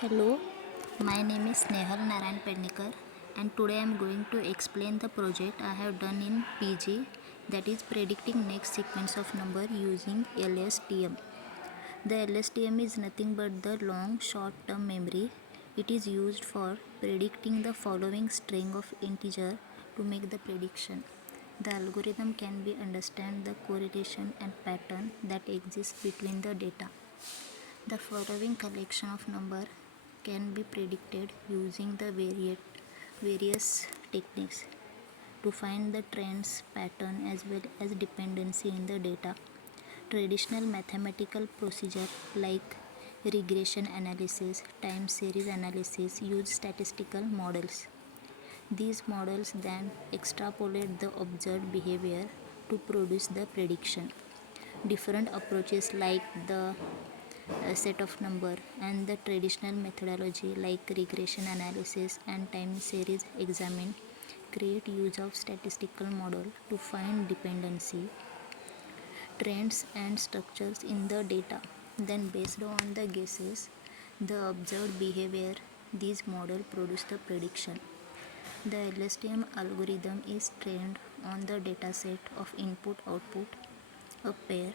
Hello, my name is Snehal Narayan Pednikar and today I am going to explain the project I have done in PG, that is predicting next sequence of number using LSTM. The LSTM is nothing but the long short term memory. It is used for predicting the following string of integer to make the prediction. The algorithm can be understand the correlation and pattern that exists between the data. The following collection of number can be predicted using the various techniques to find the trends, pattern as well as dependency in the data. Traditional mathematical procedure like regression analysis, time series analysis use statistical models. These models then extrapolate the observed behavior to produce the prediction. Different approaches like the set of number and the traditional methodology like regression analysis and time series examine create use of statistical model to find dependency, trends and structures in the data. Then based on the guesses, the observed behavior, these model produce the prediction. The LSTM algorithm is trained on the dataset of input output, a pair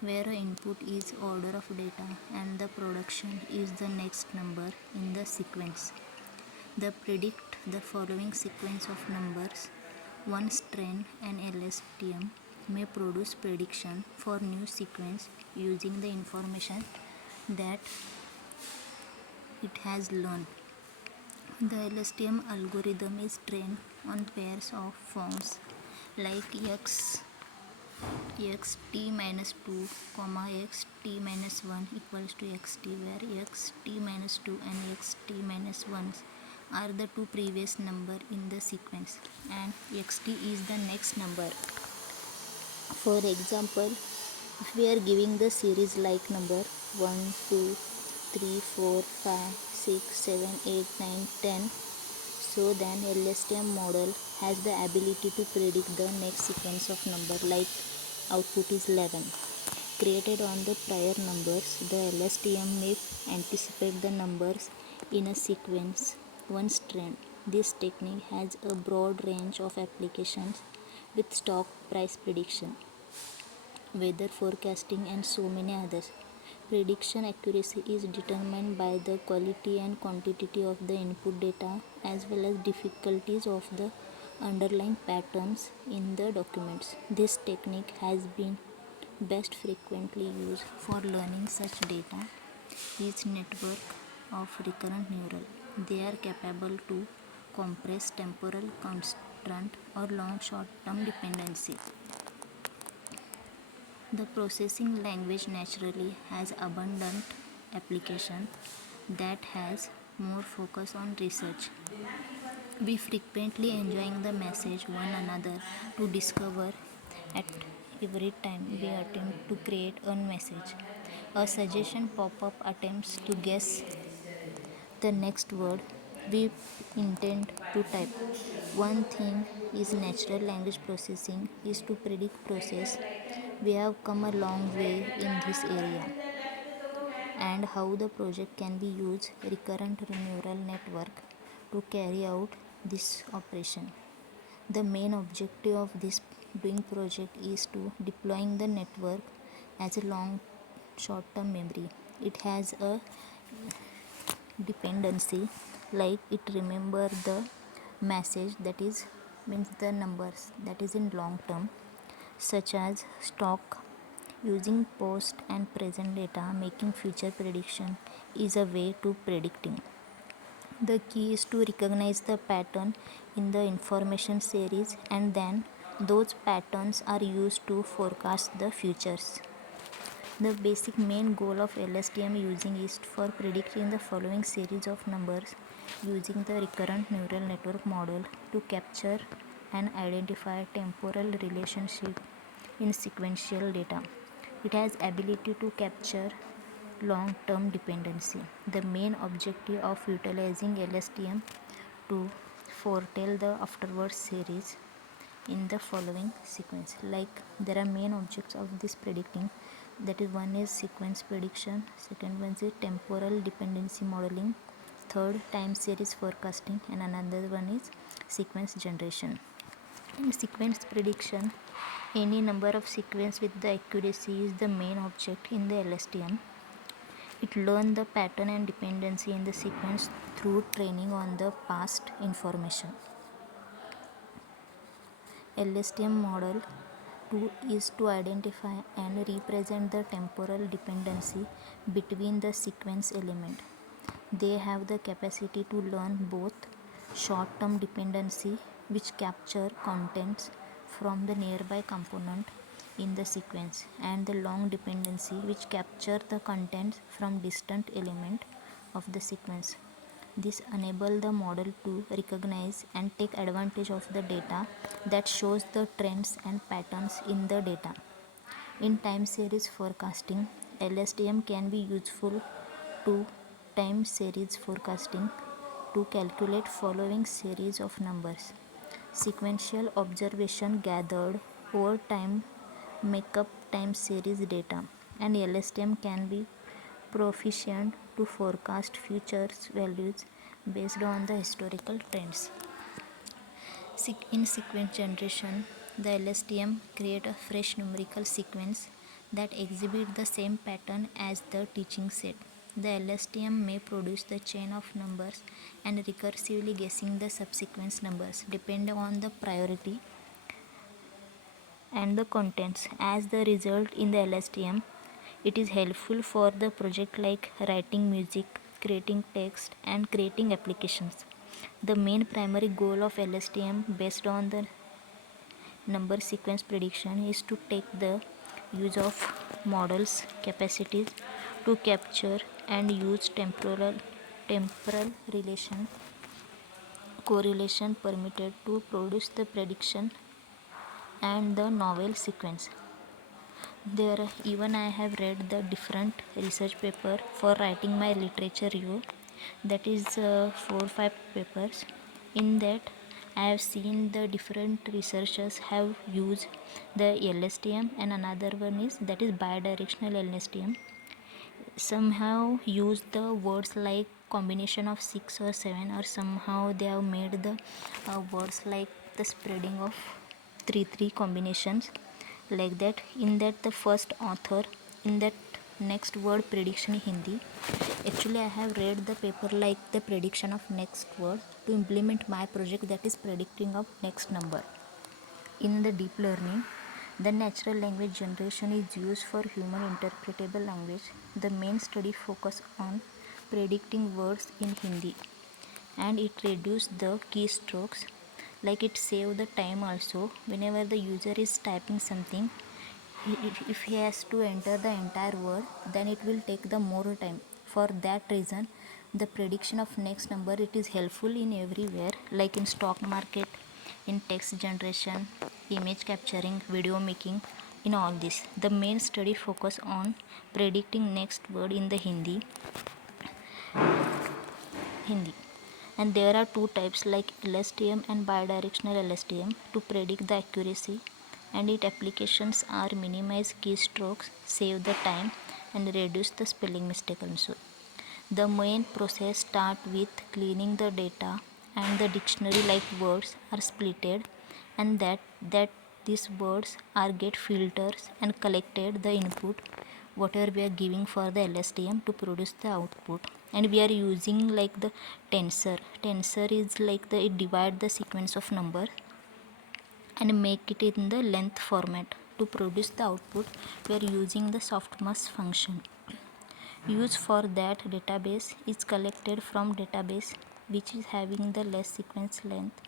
where a input is order of data and the production is the next number in the sequence. The predict the following sequence of numbers. One strain and LSTM may produce prediction for new sequence using the information that it has learned. The LSTM algorithm is trained on pairs of forms like xt minus 2 comma xt minus 1 equals to xt, where xt minus 2 and xt minus 1 are the two previous number in the sequence and xt is the next number. For example, if we are giving the series like number 1 2 3 4 5 6 7 8 9 10, so then LSTM model has the ability to predict the next sequence of number like output is 11. Created on the prior numbers, the LSTM may anticipate the numbers in a sequence, one strand. This technique has a broad range of applications with stock price prediction, weather forecasting and so many others. Prediction accuracy is determined by the quality and quantity of the input data as well as difficulties of the underlying patterns in the documents. This technique has been best frequently used for learning such data is network of recurrent neural. They are capable to compress temporal constraint or long short-term dependency. The processing language naturally has abundant application that has more focus on research. We frequently enjoying the message one another to discover at every time we attempt to create a message. A suggestion pop-up attempts to guess the next word we intend to type. One thing is natural language processing is to predict process. We have come a long way in this area and how the project can be used recurrent neural network to carry out this operation. The main objective of this doing project is to deploying the network as a long short-term memory. It has a dependency like it remember the message that is means the numbers that is in long term, such as stock. Using past and present data making future prediction is a way to predicting. The key is to recognize the pattern in the information series and then those patterns are used to forecast the futures. The basic main goal of LSTM using is for predicting the following series of numbers using the recurrent neural network model to capture and identify temporal relationship in sequential data. It has ability to capture long-term dependency. The main objective of utilizing LSTM to foretell the afterwards series in the following sequence. Like there are main objects of this predicting That is, one is sequence prediction, second one is temporal dependency modeling, third time series forecasting, and another one is sequence generation. In sequence prediction, any number of sequence with the accuracy is the main object in the LSTM. It learns the pattern and dependency in the sequence through training on the past information. LSTM model 2 is to identify and represent the temporal dependency between the sequence element. They have the capacity to learn both short-term dependency, which capture contents from the nearby component in the sequence, and the long dependency, which capture the contents from distant element of the sequence. This enables the model to recognize and take advantage of the data that shows the trends and patterns in the data. In time series forecasting, LSTM can be useful to time series forecasting to calculate following series of numbers. Sequential observation gathered over time make up time series data, and LSTM can be proficient to forecast futures values based on the historical trends. In sequence generation, the LSTM create a fresh numerical sequence that exhibit the same pattern as the teaching set. The LSTM may produce the chain of numbers and recursively guessing the subsequent numbers depending on the priority and the contents. As the result in the LSTM, it is helpful for the project like writing music, creating text, and creating applications. The main primary goal of LSTM based on the number sequence prediction is to take the use of models capacities to capture and use temporal relation correlation permitted to produce the prediction and the novel sequence. There even I have read the different research paper for writing my literature review, that is 4 5 papers. In that I have seen the different researchers have used the LSTM, and another one is that is bidirectional LSTM. Somehow use the words like combination of 6 or 7, or somehow they have made the words like the spreading of 3 combinations, like that. In that the first author in that next word prediction Hindi, actually I have read the paper like the prediction of next word to implement my project, that is predicting of next number. In the deep learning, the natural language generation is used for human interpretable language. The main study focus on predicting words in Hindi, and it reduces the keystrokes, like it save the time also. Whenever the user is typing something, if he has to enter the entire word, then it will take the more time. For that reason, the prediction of next number, it is helpful in everywhere, like in stock market, in text generation, image capturing, video making. In all this, the main study focus on predicting next word in the Hindi. And there are two types like LSTM and bidirectional LSTM to predict the accuracy, and its applications are minimize keystrokes, save the time, and reduce the spelling mistake also. The main process start with cleaning the data, and the dictionary like words are splitted, and that these words are get filters and collected the input whatever we are giving for the LSTM to produce the output. And we are using like the tensor is like the it divide the sequence of number and make it in the length format. To produce the output, we are using the softmax function. Use for that database is collected from database which is having the less sequence length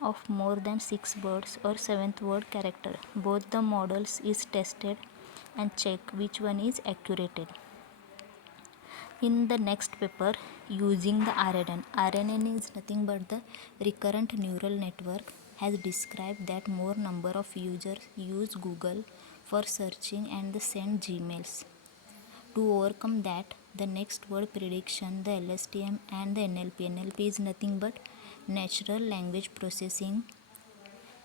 of more than 6 words or 7th word character. Both the models is tested and check which one is accurate. In the next paper, using the RNN is nothing but the recurrent neural network has described that more number of users use Google for searching and send Gmails. To overcome that, the next word prediction, the LSTM and the NLP. NLP is nothing but natural language processing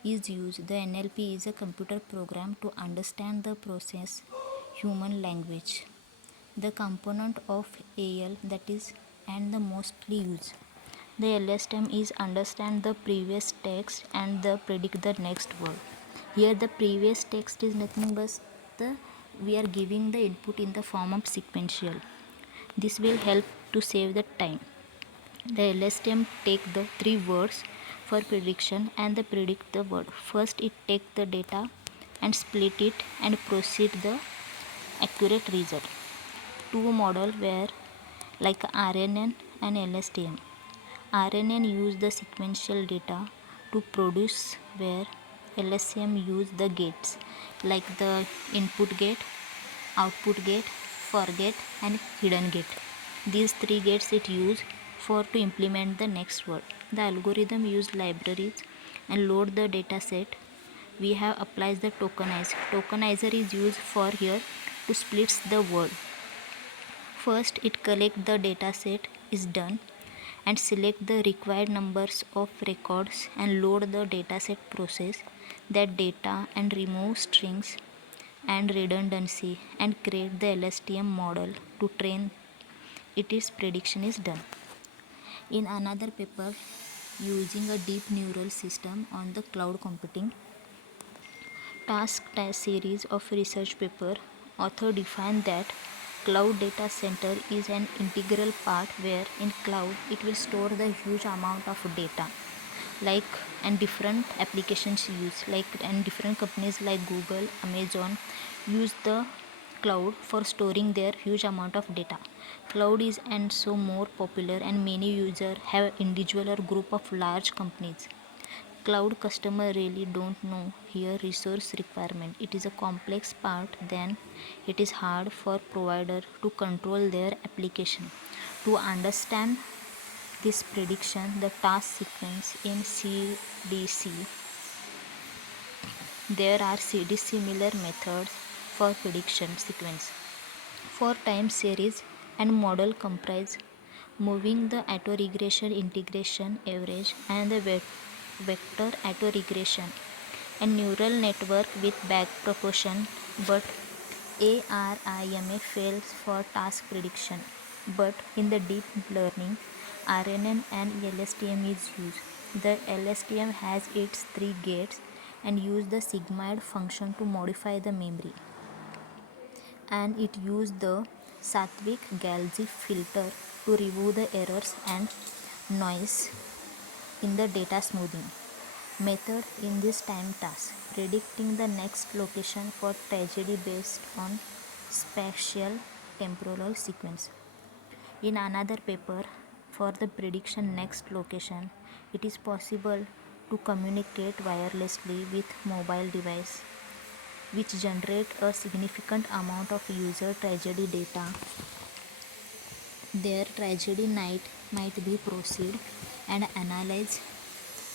is used. The NLP is a computer program to understand the process human language. The component of AL that is and the mostly used. The LSTM is understand the previous text and the predict the next word. Here the previous text is nothing but the we are giving the input in the form of sequential. This will help to save the time. The LSTM take the three words for prediction and the predict the word. First it take the data and split it and proceed the accurate result. Two model were like RNN and LSTM. RNN use the sequential data to produce where LSTM use the gates like the input gate, output gate, for gate and hidden gate. These three gates it use for to implement the next word. The algorithm use libraries and load the data set. We have applies the tokenizer. Tokenizer is used for here to splits the word. First it collect the data set is done and select the required numbers of records and load the dataset process that data and remove strings and redundancy and create the LSTM model to train it is prediction is done. In another paper using a deep neural system on the cloud computing task series of research paper, author defined that cloud data center is an integral part where in cloud it will store the huge amount of data like and different applications use like and different companies like Google, Amazon use the cloud for storing their huge amount of data. Cloud is and so more popular and many users have individual or group of large companies. Cloud customer really don't know here resource requirement. It is a complex part, then it is hard for provider to control their application. To understand this prediction, the task sequence in CDC, there are CD similar methods for prediction sequence. For time series and model comprise moving the autoregression integration average and the vector autoregression and neural network with back proportion, but ARIMA fails for task prediction. But in the deep learning, RNN and LSTM is used. The LSTM has its three gates and use the sigmoid function to modify the memory, and it used the Sattwik-Galzi filter to remove the errors and noise in the data smoothing method in this time task, predicting the next location for tragedy based on spatial temporal sequence. In another paper, for the prediction next location, it is possible to communicate wirelessly with mobile device which generate a significant amount of user tragedy data. Their tragedy night might be proceed and analyze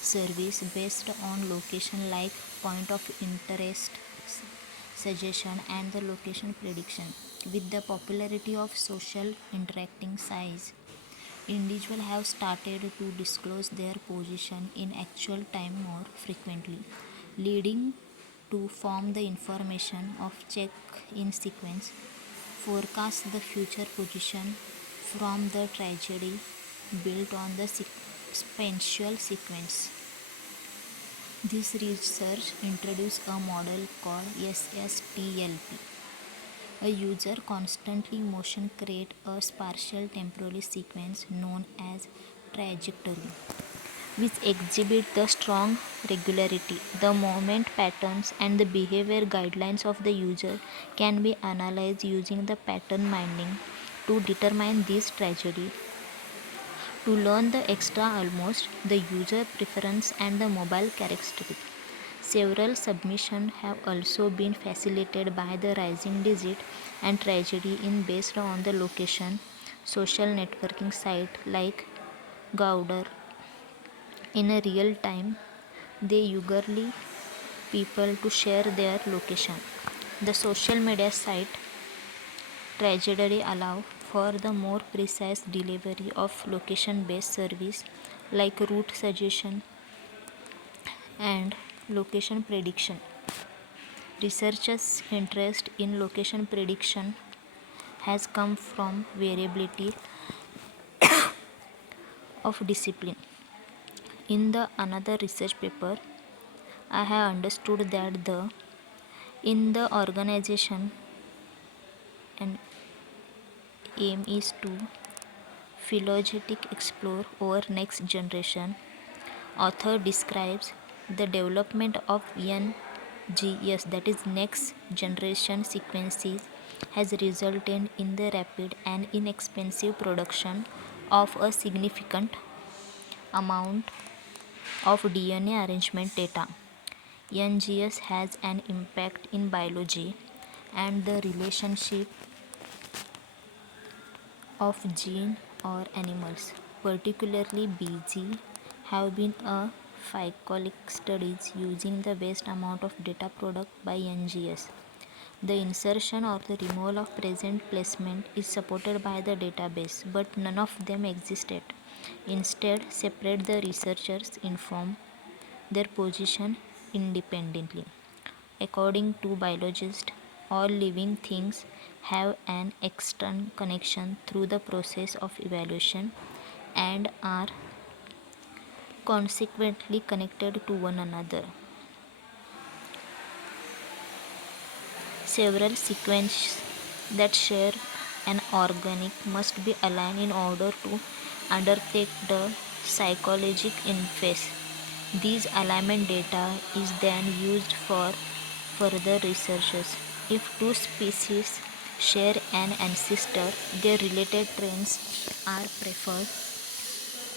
service based on location like point of interest suggestion and the location prediction. With the popularity of social interacting sites, individuals have started to disclose their position in actual time more frequently, leading to form the information of check in sequence, forecast the future position from the tragedy built on the sequential sequence. This research introduced a model called SSTLP. A user constantly motion create a spatial temporal sequence known as trajectory, which exhibit the strong regularity. The movement patterns and the behavior guidelines of the user can be analyzed using the pattern mining to determine this tragedy. To learn the extra almost the user preference and the mobile characteristic. Several submissions have also been facilitated by the rising digit and tragedy in based on the location social networking site like Gouder. In a real time, they eagerly people to share their location. The social media site tragedy allow for the more precise delivery of location based service like route suggestion and location prediction. Researchers' interest in location prediction has come from variability of discipline. In the another research paper, I have understood that the in the organization an aim is to philogenetic explore over next generation. Author describes the development of NGS, that is next generation sequences, has resulted in the rapid and inexpensive production of a significant amount of DNA arrangement data. NGS has an impact in biology and the relationship of gene or animals, particularly BG, have been a phycolic studies using the vast amount of data product by NGS. The insertion or the removal of present placement is supported by the database, but none of them exist yet. Instead, separate the researchers inform their position independently. According to biologists, all living things have an external connection through the process of evolution and are consequently connected to one another. Several sequences that share an organic must be aligned in order to undertake the psychological interface. These alignment data is then used for further researches. If two species share an ancestor, their related traits are preferred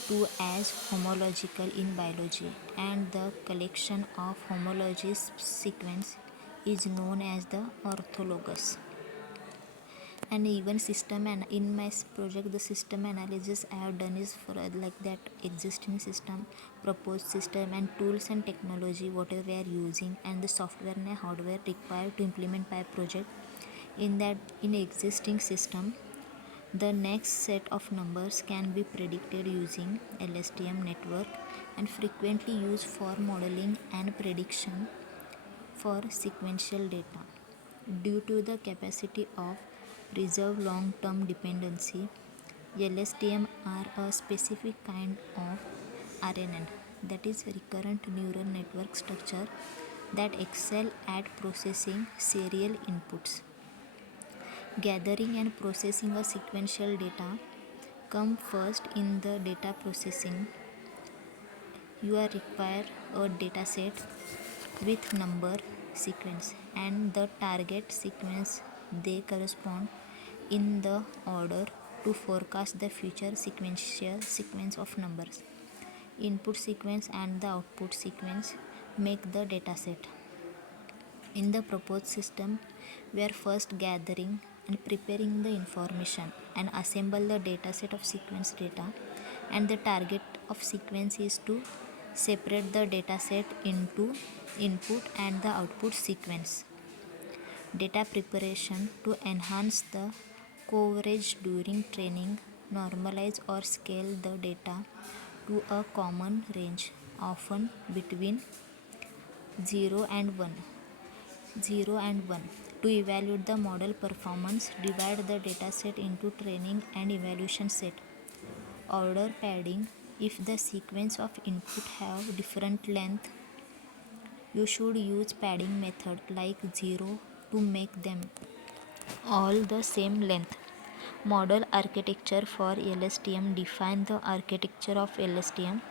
to as homological in biology, and the collection of homologous sequence is known as the orthologous. And even system, and in my project the system analysis I have done is for like that existing system, proposed system, and tools and technology whatever we are using, and the software and hardware required to implement my project. In that, in existing system, the next set of numbers can be predicted using LSTM network and frequently used for modeling and prediction for sequential data. Due to the capacity of preserve long-term dependency, LSTM are a specific kind of RNN, that is recurrent neural network structure, that excel at processing serial inputs. Gathering and processing a sequential data come first. In the data processing, you are require a dataset with number sequence and the target sequence. They correspond in the order to forecast the future sequential sequence of numbers. Input sequence and the output sequence make the dataset. In the proposed system, we are first gathering and preparing the information and assemble the dataset of sequence data, and the target of sequence is to separate the dataset into input and the output sequence. Data preparation to enhance the coverage during training, normalize or scale the data to a common range, often between 0 and 1. 0 and 1. To evaluate the model performance, divide the dataset into training and evaluation set. Order padding. If the sequence of input have different length, you should use padding method like 0 to make them all the same length. Model architecture for LSTM. Define the architecture of LSTM.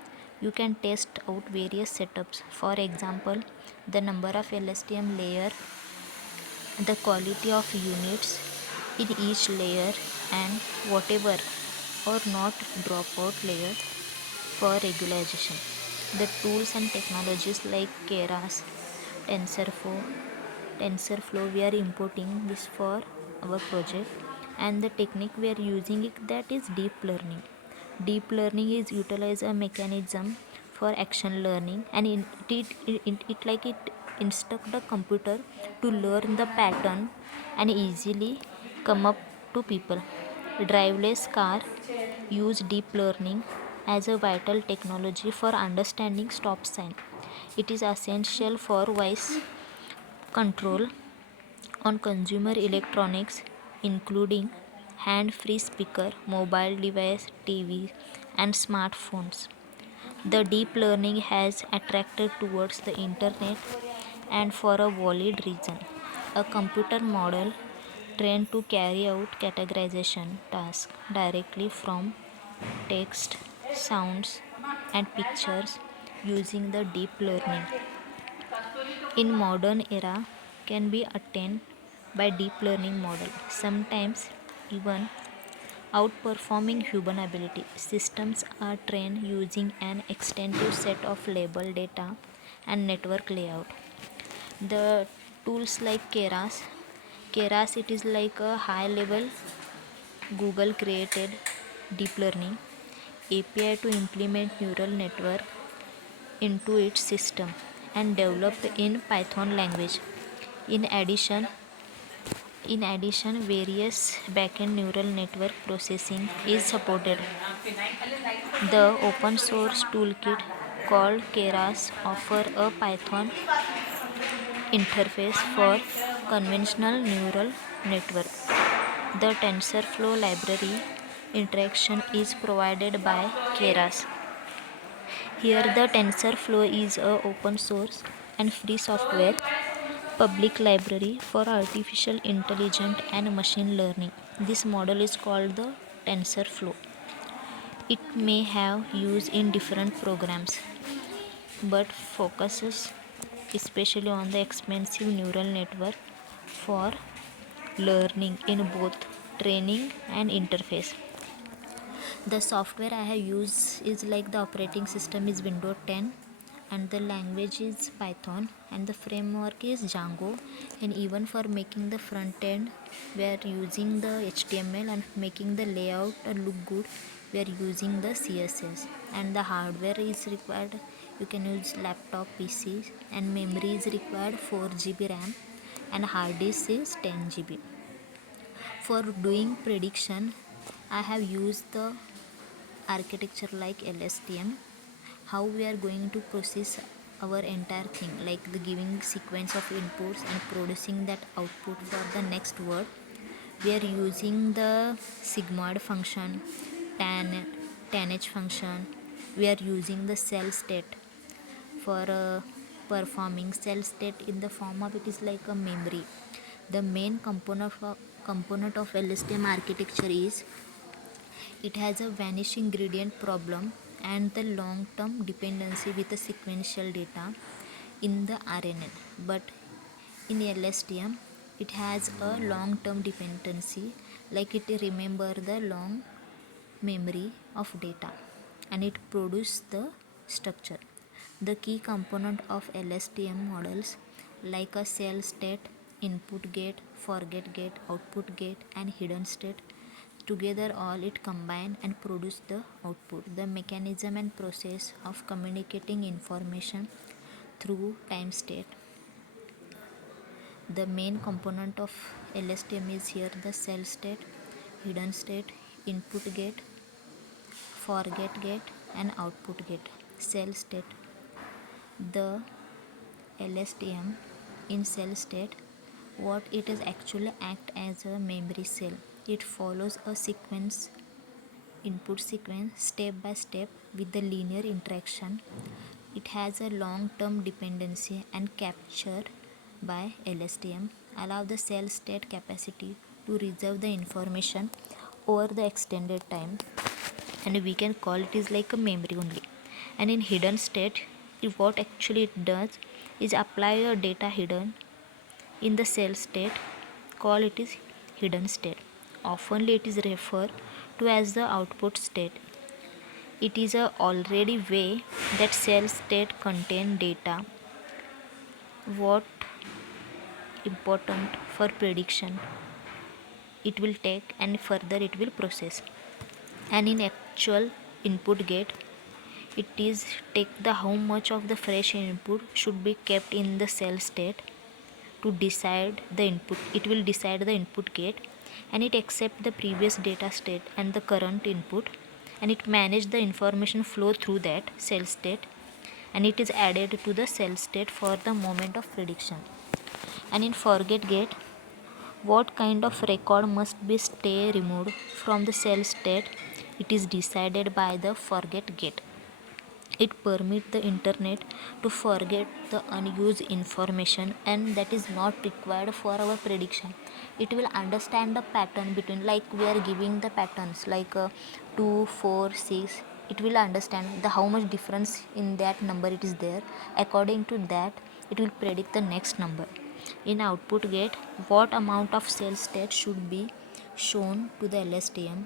You can test out various setups. For example, the number of LSTM layer, the quality of units in each layer, and whatever or not dropout layer for regularization. The tools and technologies like Keras, TensorFlow, we are importing this for our project, and the technique we are using it, that is deep learning. Deep learning is utilize a mechanism for action learning, and it instruct the computer to learn the pattern and easily come up to people. Driverless car use deep learning as a vital technology for understanding stop sign. It is essential for voice control on consumer electronics, including hand-free speaker, mobile device, TV, and smartphones. The deep learning has attracted towards the internet and for a valid reason. A computer model trained to carry out categorization tasks directly from text, sounds, and pictures using the deep learning in modern era can be attained by deep learning model, sometimes even outperforming human ability. Systems are trained using an extensive set of label data and network layout. The tools like Keras it is like a high level Google created deep learning API to implement neural network into its system and developed in Python language. In addition, various backend neural network processing is supported. The open source toolkit called Keras offers a Python interface for conventional neural network. The TensorFlow library interaction is provided by Keras. Here the TensorFlow is a open source and free software public library for artificial intelligence and machine learning. This model is called the TensorFlow. It may have use in different programs but focuses especially on the expensive neural network for learning in both training and interface. The software I have used is like the operating system is Windows 10 and the language is Python and the framework is Django, and even for making the front end we are using the HTML, and making the layout look good we are using the CSS. And the hardware is required, you can use laptop PC, and memory is required 4 GB RAM and hard disk is 10 GB. For doing prediction I have used the architecture like LSTM. How we are going to process our entire thing, like the giving sequence of inputs and producing that output for the next word. We are using the sigmoid function, tanh function. We are using the cell state for performing cell state in the form of it is like a memory. The main component of LSTM architecture is it has a vanishing gradient problem and the long-term dependency with the sequential data in the RNN. But in LSTM, it has a long-term dependency, like it remember the long memory of data and it produce the structure. The key component of LSTM models like a cell state, input gate, forget gate, output gate, and hidden state, together all it combine and produce the output. The mechanism and process of communicating information through time state. The main component of LSTM is here the cell state, hidden state, input gate, forget gate, and output gate. Cell state. The LSTM in cell state, what it is actually act as a memory cell. It follows a sequence, input sequence step by step with the linear interaction. It has a long-term dependency and captured by LSTM allow the cell state capacity to reserve the information over the extended time, and we can call it is like a memory only. And in hidden state, what actually it does is apply a data hidden in the cell state, call it is hidden state. Oftenly it is referred to as the output state. It is a already way that cell state contain data what important for prediction it will take and further it will process. And in actual input gate, it is take the how much of the fresh input should be kept in the cell state to decide the input. It will decide the input gate and it accept the previous data state and the current input, and it manage the information flow through that cell state, and it is added to the cell state for the moment of prediction. And in forget get, what kind of record must be stay removed from the cell state? It is decided by the forget get. It permits the internet to forget the unused information, and that is not required for our prediction. It will understand the pattern between, like we are giving the patterns like 2 4 6. It will understand the how much difference in that number it is there. According to that, it will predict the next number. In output gate, what amount of cell state should be shown to the LSTM,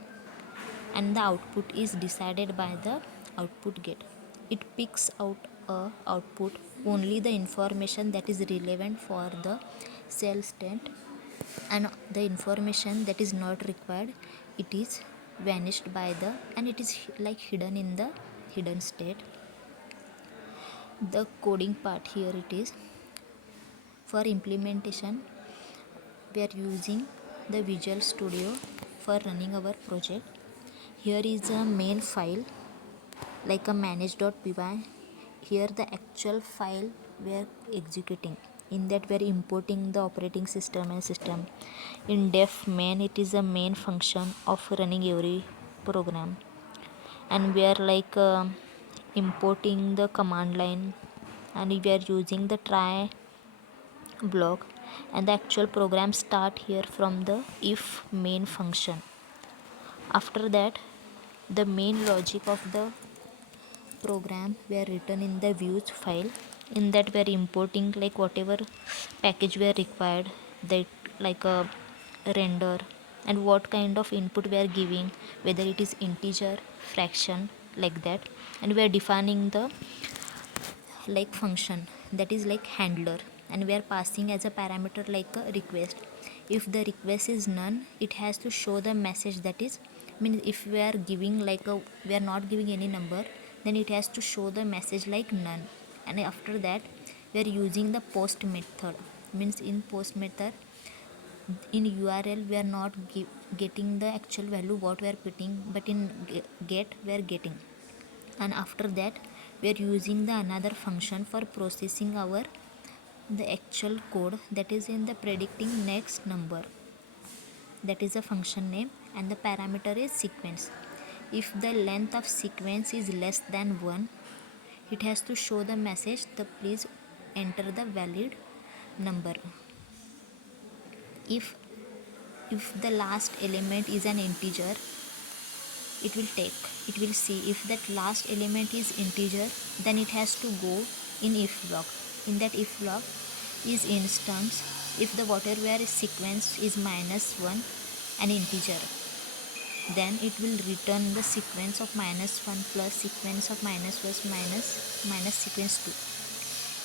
and the output is decided by the output gate. It picks out a output only the information that is relevant for the cell state, and the information that is not required, it is vanished by the, and it is like hidden in the hidden state. The coding part here, it is for implementation we are using the Visual Studio for running our project. Here is a main file like a manage.py. Here the actual file we are executing. In that we are importing the operating system and system. In def main, it is a main function of running every program, and we are like importing the command line, and we are using the try block, and the actual program start here from the if main function. After that, the main logic of the program were written in the views file. In that we are importing like whatever package were required, that like a render, and what kind of input we are giving, whether it is integer, fraction, like that. And we are defining the like function that is like handler, and we are passing as a parameter like a request. If the request is none, it has to show the message that is, means if we are giving like a, we are not giving any number, then it has to show the message like none. And after that we are using the post method, means in post method, in URL we are not getting the actual value what we are putting, but in get we are getting. And after that we are using the another function for processing our the actual code, that is in the predicting next number, that is a function name, and the parameter is sequence. If the length of sequence is less than 1, it has to show the message the please enter the valid number. If the last element is an integer, it will see if that last element is integer, then it has to go in if block. In that if block is instance, if the whatever sequence is -1 an integer, then it will return the sequence of -1 plus sequence of -1 minus sequence 2.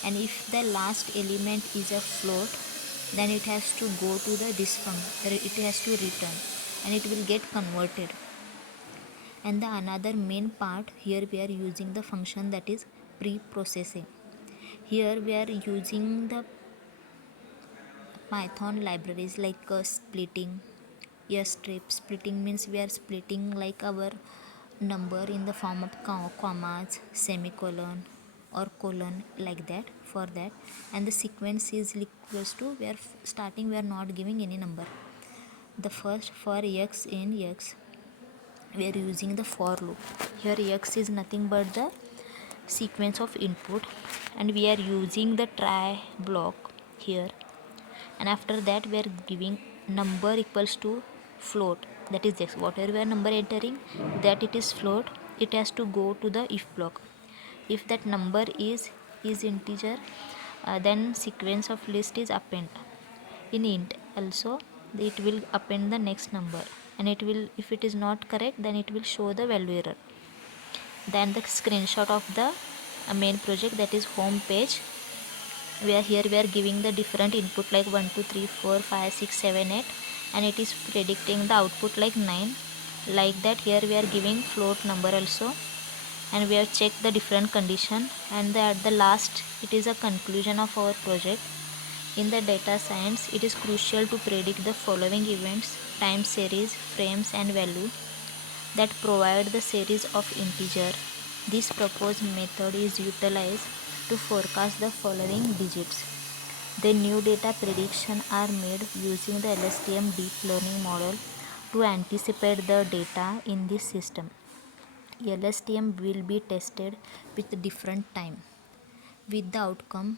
And if the last element is a float, then it has to go to the this it has to return, and it will get converted. And the another main part here, we are using the function that is pre-processing. Here we are using the Python libraries like splitting. Yes, strip splitting means we are splitting like our number in the form of commas, semicolon or colon, like that, for that. And the sequence is equals to, we are starting, we are not giving any number. The first, for x in x, we are using the for loop. Here x is nothing but the sequence of input, and we are using the try block here. And after that we are giving number equals to float, that is x, whatever we are number entering, that it is float, it has to go to the if block. If that number is integer, then sequence of list is append. In int also it will append the next number, and it will, if it is not correct, then it will show the value error. Then the screenshot of the main project, that is home page, where here we are giving the different input like 1 2 3 4 5 6 7 8, and it is predicting the output like 9, like that. Here we are giving float number also, and we have checked the different condition, and at the last it is a conclusion of our project. In the data science, it is crucial to predict the following events: time series, frames and value that provide the series of integer. This proposed method is utilized to forecast the following digits. The new data prediction are made using the LSTM deep learning model to anticipate the data in this system. LSTM will be tested with different time. With the outcome,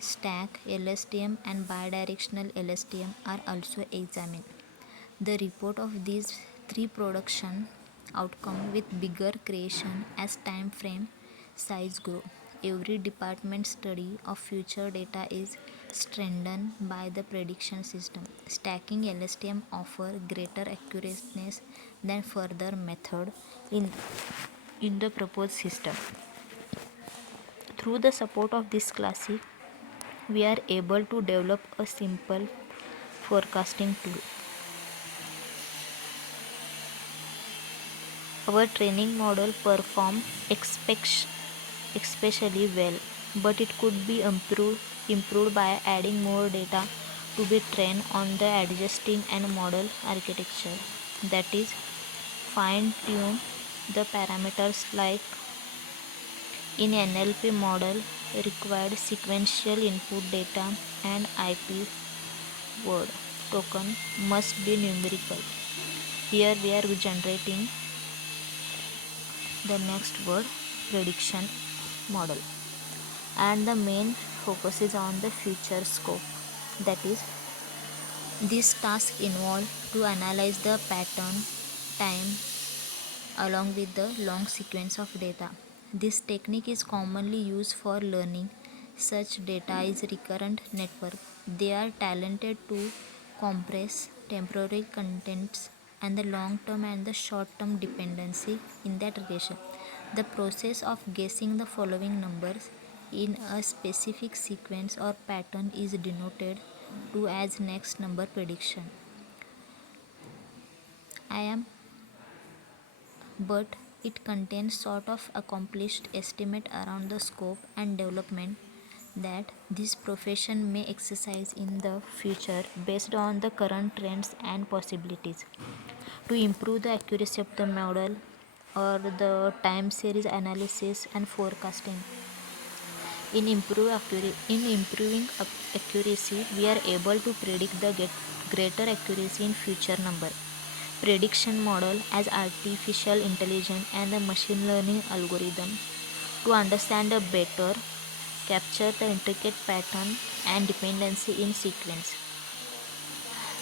stack LSTM and bidirectional LSTM are also examined. The report of these three production outcome with bigger creation as time frame size grow. Every department study of future data is strengthened by the prediction system. Stacking LSTM offer greater accuracy than further method in the proposed system. Through the support of this classic, we are able to develop a simple forecasting tool. Our training model performed especially well, but it could be improved by adding more data to be trained on the adjusting and model architecture. That is, fine tune the parameters like in NLP model required sequential input data and IP word token must be numerical. Here we are generating the next word prediction model, and the main focus is on the future scope. That is, this task involved to analyze the pattern time along with the long sequence of data. This technique is commonly used for learning such data is recurrent network. They are talented to compress temporary contents and the long term and the short term dependency in that relation. The process of guessing the following numbers in a specific sequence or pattern is denoted to as next number prediction. I am but it contains sort of accomplished estimate around the scope and development that this profession may exercise in the future based on the current trends and possibilities. To improve the accuracy of the model or the time series analysis and forecasting. In improving accuracy, we are able to predict the greater accuracy in future number. Prediction model as artificial intelligence and the machine learning algorithm to understand a better capture the intricate pattern and dependency in sequence.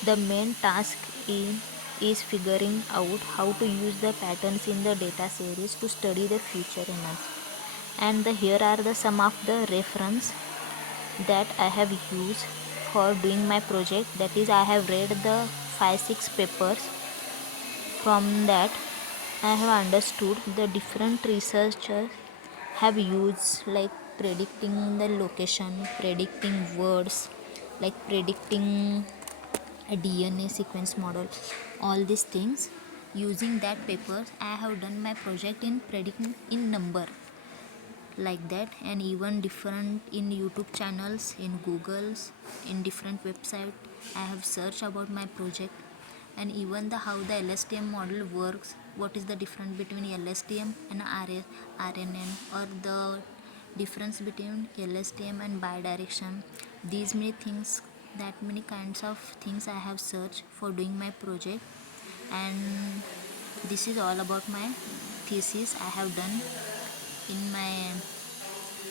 The main task is figuring out how to use the patterns in the data series to study the future events. And here are the some of the reference that I have used for doing my project. That is, I have read the 5-6 papers. From that, I have understood the different researchers have used like predicting the location, predicting words, like predicting a DNA sequence model, all these things. Using that papers, I have done my project in predicting in number like that, and even different in YouTube channels, in Google's, in different website. I have searched about my project, and even the how the LSTM model works, what is the difference between LSTM and RNN, or the difference between LSTM and bidirection. These many things, that many kinds of things I have searched for doing my project. And this is all about my thesis I have done in my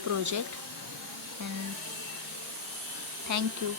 project. And thank you.